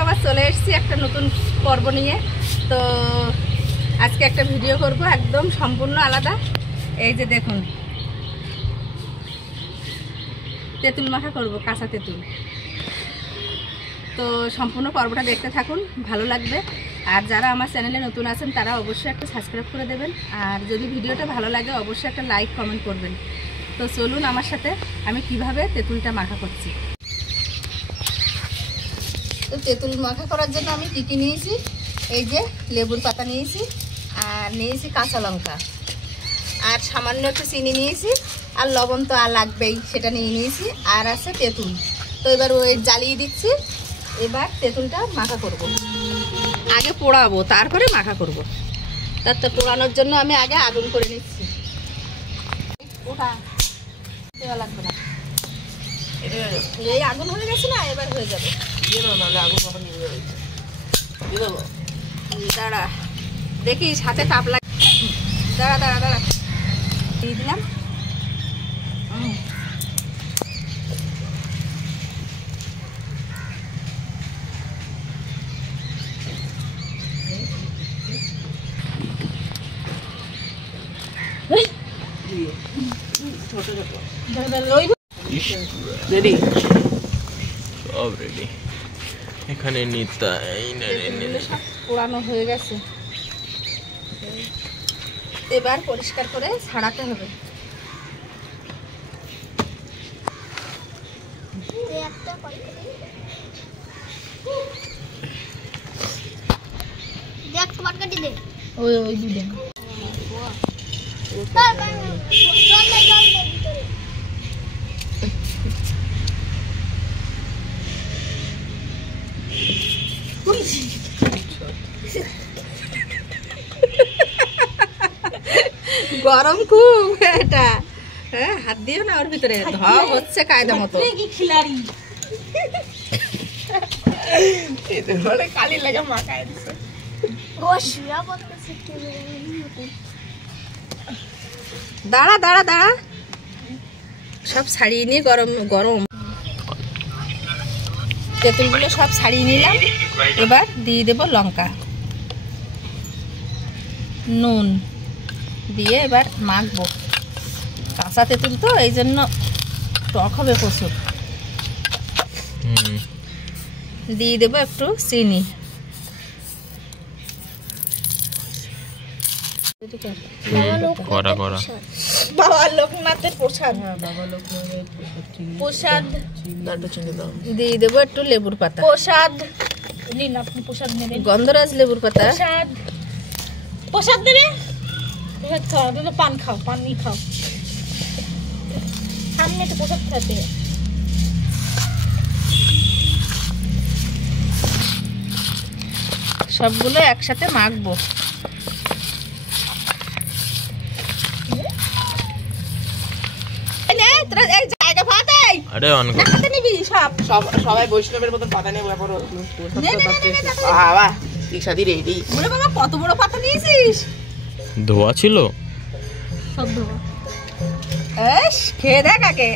আবার চলে এসেছি একটা নতুন পর্ব নিয়ে। তো আজকে একটা ভিডিও করব একদম সম্পূর্ণ আলাদা। এই যে দেখুন, তেঁতুল মাখা করব, কাঁচা তেঁতুল। তো সম্পূর্ণ পর্বটা দেখতে থাকুন, ভালো লাগবে। আর যারা আমার চ্যানেলে নতুন আছেন তারা অবশ্যই একটা সাবস্ক্রাইব করে দেবেন। আর যদি ভিডিওটা ভালো লাগে অবশ্যই একটা লাইক কমেন্ট করবেন। তো চলুন আমার সাথে আমি কিভাবে তেঁতুলটা মাখা করছি। তো তেঁতুল মাখা করার জন্য আমি কী কী নিয়েছি, এই যে লেবুর পাতা নিয়েছি, আর নিয়েছি কাঁচা লঙ্কা, আর সামান্য একটু চিনি নিয়েছি, আর লবণ তো আর লাগবেই, সেটা নিয়ে নিয়েছি, আর আছে তেঁতুল। তো এবার ওই জ্বালিয়ে দিচ্ছি। এবার তেঁতুলটা মাখা করব, আগে পোড়াবো তারপরে মাখা করব। তারটা পোড়ানোর জন্য আমি আগে আগুন করে নিচ্ছি। ওটা দেওয়া লাগবে না, এই আগুন হয়ে গেছে না, এবার হয়ে যাবে। দাঁড়া, দেখিস হাতে তাপ লাগে। দাঁড়া দাঁড়া দাঁড়া, দিয়ে দিলাম। রেডি, সব রেডি। এখানে পোড়ানো হয়ে গেছে, এবার পরিষ্কার করে ছাড়াতে হবে। ওই ওই দুধে গরম খুব এটা। হ্যাঁ, হাত দিও না ওর ভিতরে, ধোয়া হচ্ছে কায়দা মতো। কালি লাগে মাখায় দিছে। দাঁড়া দাঁড়া দাঁড়া, সব ছাড়িয়ে নিয়ে গরম গরম তেঁতুলগুলো সব ছাড়িয়ে নিলাম। এবার দিয়ে দেব লঙ্কা, নুন দিয়ে এবার মাখবো। কাঁচা তেঁতুল তো এই জন্য টক হবে প্রচুর। দিয়ে দেবো একটু চিনি। বাবা লোকনাথের প্রসাদ, প্রসাদ দিয়ে দেবো একটু লেবুর পাতা। প্রসাদ নিন, আপনি প্রসাদ নেবেন, গন্ধরাজ লেবুর পাতা। প্রসাদ দেবে, প্রসাদ খাও, পান খাও, পানি খাও, সামনে তো প্রসাদ খাবে। সবগুলো একসাথে মাখবো। সবাই বৈষ্ণবের মতন পাতা নেই। কত বড় পাতা নিয়েছিস? ধোয়া ছিল সব ধোয়া। খেয়ে দেখ আগে,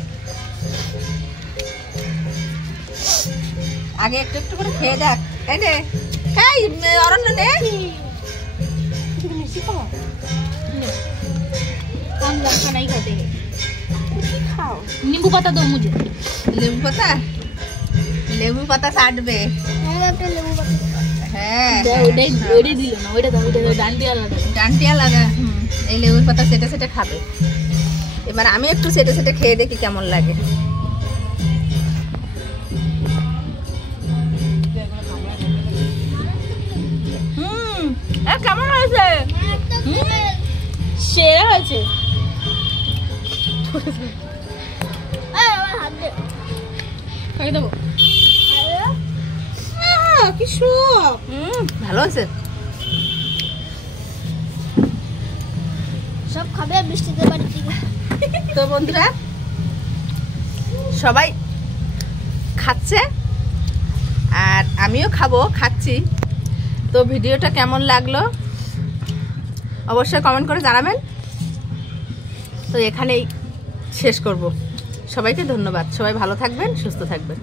আগে একটু একটু করে খেয়ে দেখ। এই নে, এই অরণ্য নে, नींबू पत्ता दो मुझे। नींबू पत्ता, লেবু পাতা কাটবে। হ্যাঁ, ডান্টিয়া লাগা। এই লেবুর পাতা সেটে সেটে খাবে। এবার আমি একটু সেটে সেটে খেয়ে দেখি কেমন লাগে। কেমন হয়েছে? সেরা হয়েছে। ভালো আছে, সব খাবে বৃষ্টিতে বাড়ি থেকে। তো বন্ধুরা সবাই খাচ্ছে আর আমিও খাবো, খাচ্ছি। তো ভিডিওটা কেমন লাগলো অবশ্যই কমেন্ট করে জানাবেন। তো এখানেই শেষ করব। সবাইকে ধন্যবাদ, সবাই ভালো থাকবেন, সুস্থ থাকবেন।